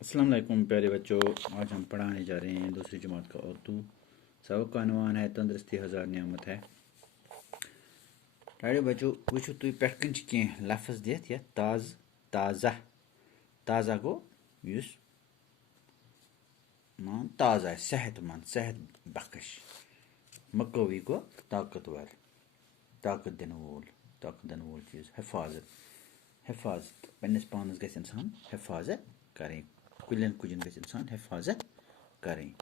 अस्सलाम वालेकुम प्यारे बच्चों। आज हम पढ़ाने जा रहे हैं दूसरी जमात का उर्दू सबक का अनवान है तंदुरुस्ती हज़ार नियामत है। प्यारे बच्चों वुचो तुम पे कह लफ्ज़ दित या ताज़ा ताज़ा गो युस मान ताज़ा सेहतमंद सेहत बख्श। मकवी गो ताकतवर ताकत दिन वोल चीज़। हिफाजत पन्नस पानस गژ इंसान हिफाजत करें। कुलन कुजन गژ इंसान हिफाजत करें।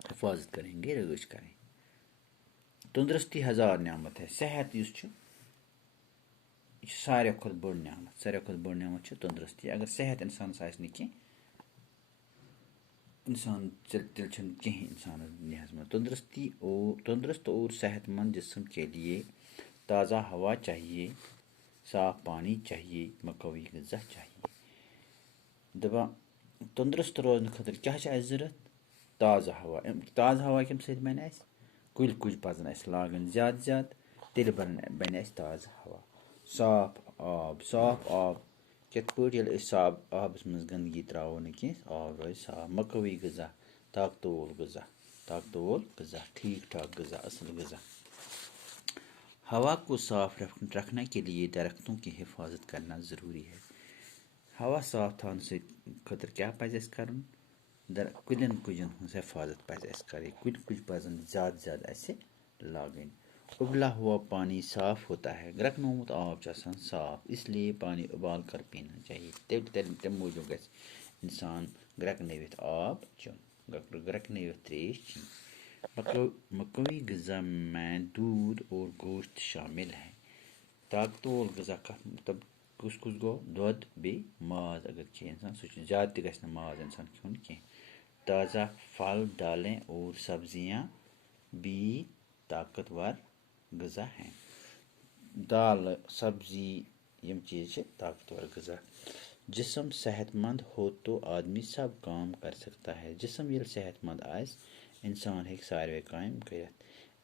हिफाजत करेंगे रगश करें। तंदुरुस्ती हज़ार नियामत है। सेहत युस सारे खुद बड़ नियामत तंदुरुस्ती। अगर सेहत इंसान आसि कह इंसान तेल कहीं इंसान दुनिया में तंदुरुस्त और सेहतमंद जिस्म के लिए ताज़ा हवा चाहिए, साफ पानी चाहिए, मकवी ग़िज़ा चाहिए। दपा तंदुरुस्त रोजन खतर क्या ज़रूरत? ताज़ा हवा कम सत बन कुल कुछ पजन लागन ज़्यादा तेल बन ताज़ा हवा। साफ आब कत पे साफ आबस मज गंदगी त्रो न कह आब रोज साफ। मकवी ग़िज़ा ताकतवर ग़िज़ा ठीक ठाक ग़िज़ा असल ग़िज़ा। हवा को साफ रखने के लिए दरख्तों की हिफाजत करना ज़रूरी है। हवा साफ थान से खतर क्या पज़ करन कुलन कुजन हिफाजत पज़ करें। कुल कुछ पजन ज़्यादा लागन। उबला हुआ पानी साफ होता है। ग्रकनोमुत आब साफ इसलिए पानी उबाल कर पीना चाहिए। तम मूजूब गژ इंसान ग्रकनवित आब चुन ग्रकनवित त्रेश चीन। मकवी ग़िज़ा में दूध और गोश्त शामिल है। ताकतवर ग़िज़ा मतलब कुछ गो दुध बे माज अगर खे इंसान सह ज़्यादा गژ माज इंसान खेन कह। ताज़ा फल दालें और सब्जियां भी ताकतवर ग़िज़ा हैं। दाल सब्जी यम चीज़ ताकतवर ग़िज़ा। जिस्म सेहतमंद हो तो आदमी सब काम कर सकता है। जिस्म ये सेहतमंद आस इंसान हे सारे काम कर।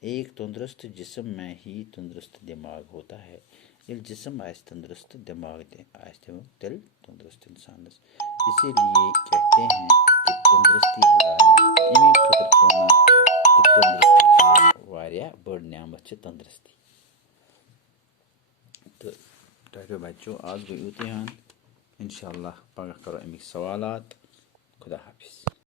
एक तंदुरुस्त जिस्म में ही तंदुरुस्त दिमाग होता है। ये जिस्म आस तंदुरुस्त दिमाग तिल तंदुरुस्त इंसान। इसीलिए कहते हैं कि तंदुरुस्ती वारिया बड़ नियामत तंदुरुस्ती। तो बच्चों आज गो यूत इंशाअल्लाह पगह करो अमिक सवालात। खुदा हाफिज़।